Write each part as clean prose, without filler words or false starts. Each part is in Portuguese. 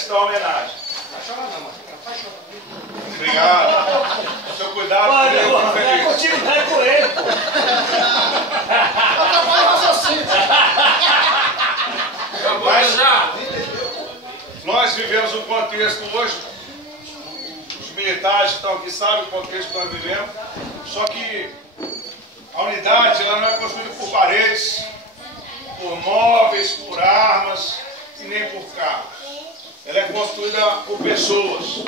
prestar homenagem. Obrigado. Seu cuidado. É contigo, não é com ele. Mas nós vivemos um contexto hoje, os militares que estão aqui sabem o contexto que nós vivemos, só que a unidade ela não é construída por paredes, por móveis, por armas e nem por carros. Ela é construída por pessoas.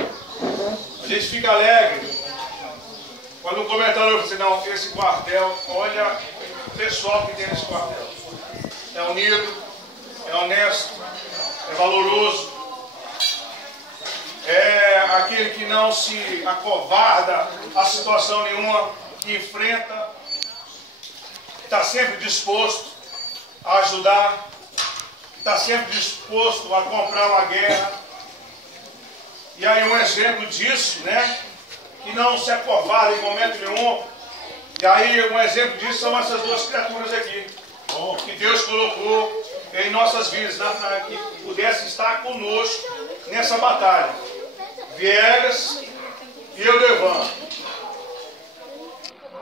A gente fica alegre quando um comentário fala assim, não, esse quartel, olha o pessoal que tem nesse quartel. É unido, é honesto, é valoroso, é aquele que não se acovarda a situação nenhuma, que enfrenta, está sempre disposto a ajudar, está sempre disposto a comprar uma guerra. E aí um exemplo disso, né, que não se acovarda em momento nenhum, e aí um exemplo disso são essas duas criaturas aqui, que Deus colocou em nossas vidas, que pudesse estar conosco nessa batalha. Viegas e Eudevan.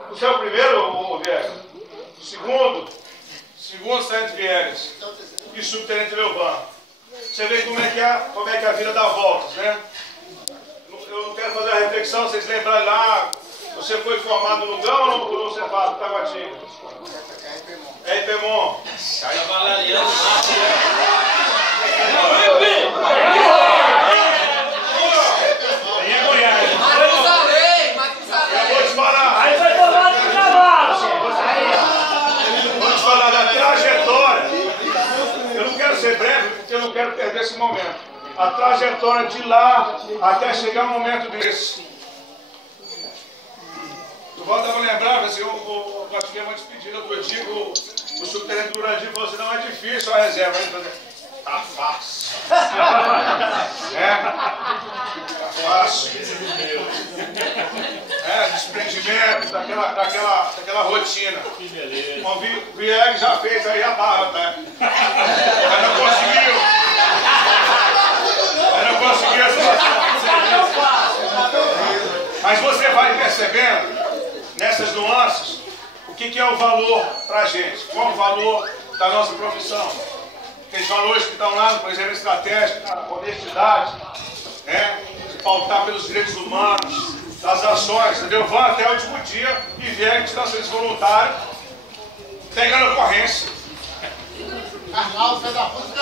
Você é o primeiro, Viegas? O segundo sargento Viegas e subtenente Eudevan. Você vê como é que a vida dá voltas, né? Eu quero fazer a reflexão, vocês lembrarem lá, você foi formado no Gama ou no Cefado, Taguatinga? É Ipemon. Cavalariano. Aí é Goiás. Eu vou te falar. Aí foi formado no cavalo. Vou te falar da trajetória. Eu não quero ser breve, porque eu não quero perder esse momento. A trajetória de lá até chegar um momento desse. Eu volto a lembrar, assim, eu tive uma despedida outro dia, o subtenente do Urandir falou assim, não é difícil a reserva. Aí eu falei, tá fácil. Tá fácil. Desprendimento daquela rotina. O Viegas já fez aí a barra, tá? Mas não conseguiu. Mas você vai percebendo nessas nuances o que é o valor para a gente, qual o valor da nossa profissão. Aqueles valores que estão lá no planejamento estratégico, a honestidade, né? Pautar pelos direitos humanos, das ações, entendeu? Vão até o último dia e vierem que estão sendo voluntários, pegando ocorrência. Arnaldo, filho da puta.